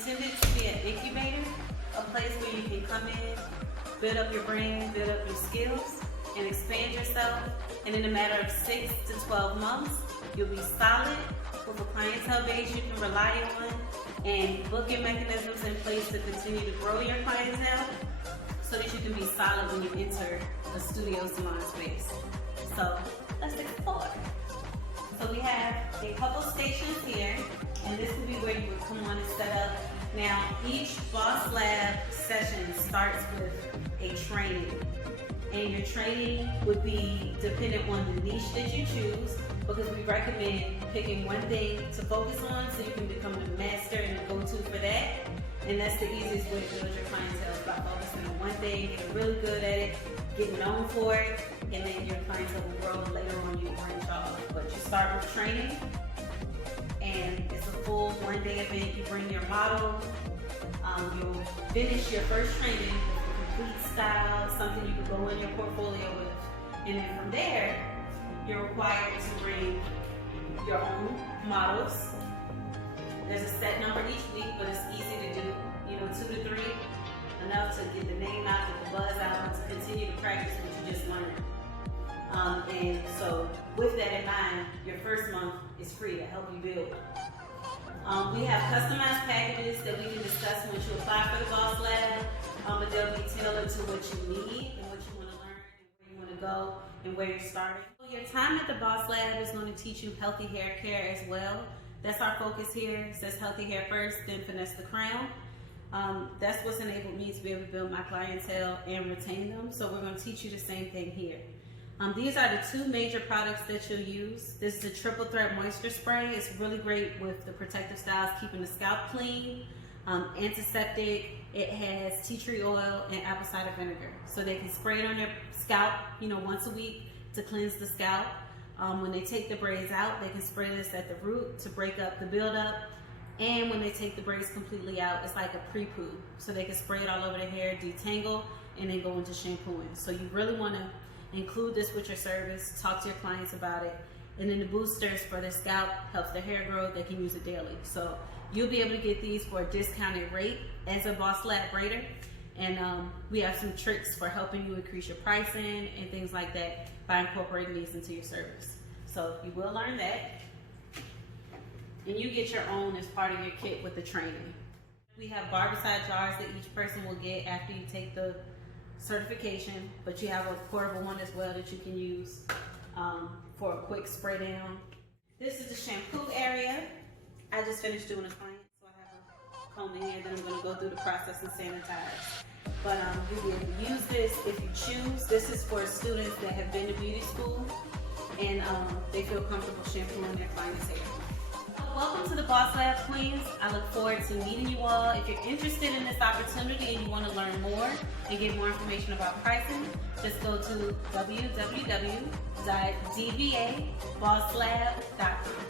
intended to be an incubator, a place where you can come in, build up your brain, build up your skills, and expand yourself. And in a matter of 6 to 12 months, you'll be solid with a clientele base you can rely on and booking mechanisms in place to continue to grow your clientele so that you can be solid when you enter a studio salon space. So let's explore. So we have a couple stations here, and this will be where you would come on and set up. Now, each Boss Lab session starts with a training, and your training would be dependent on the niche that you choose, because we recommend picking one thing to focus on so you can become the master and the go-to for that. And that's the easiest way to build your clientele, is by focusing on one thing, getting really good at it, getting known for it, and then your clientele will grow. Later on, you branch off. But you start with training, and it's a full one-day event. You bring your model. You'll finish your first training with a complete style, something you can go in your portfolio with. And then from there, you're required to bring your own models. There's a set number each week, but it's easy to do, 2 to 3, enough to get the name out, get the buzz out, and to continue to practice what you just learned. And so with that in mind, your first month is free to help you build. We have customized packages that we can discuss once you apply for the Boss Lab, but they'll be tailored to what you need and what you want to learn and where you want to go and where you're starting. Your time at the Boss Lab is going to teach you healthy hair care as well. That's our focus here. It says healthy hair first, then finesse the crown. That's what's enabled me to be able to build my clientele and retain them. So we're going to teach you the same thing here. These are the 2 major products that you'll use. This is the Triple Threat Moisture Spray. It's really great with the protective styles, keeping the scalp clean, antiseptic. It has tea tree oil and apple cider vinegar. So they can spray it on their scalp, once a week to cleanse the scalp. When they take the braids out, they can spray this at the root to break up the buildup. And when they take the braids completely out, it's like a pre-poo. So they can spray it all over the hair, detangle, and then go into shampooing. So you really want to include this with your service, talk to your clients about it. And then the boosters for their scalp helps their hair grow. They can use it daily. So you'll be able to get these for a discounted rate as a Boss Lab braider. And we have some tricks for helping you increase your pricing and things like that by incorporating these into your service. So you will learn that. And you get your own as part of your kit with the training. We have barbicide jars that each person will get after you take the certification, but you have a portable one as well that you can use for a quick spray down. This is the shampoo area. I just finished doing a client, so I have a comb in here that I'm going to go through the process and sanitize. But you'll be able to use this if you choose. This is for students that have been to beauty school and they feel comfortable shampooing their clients' hair. Welcome to the Boss Lab, Queens. I look forward to meeting you all. If you're interested in this opportunity and you want to learn more and get more information about pricing, just go to www.dvabosslab.com.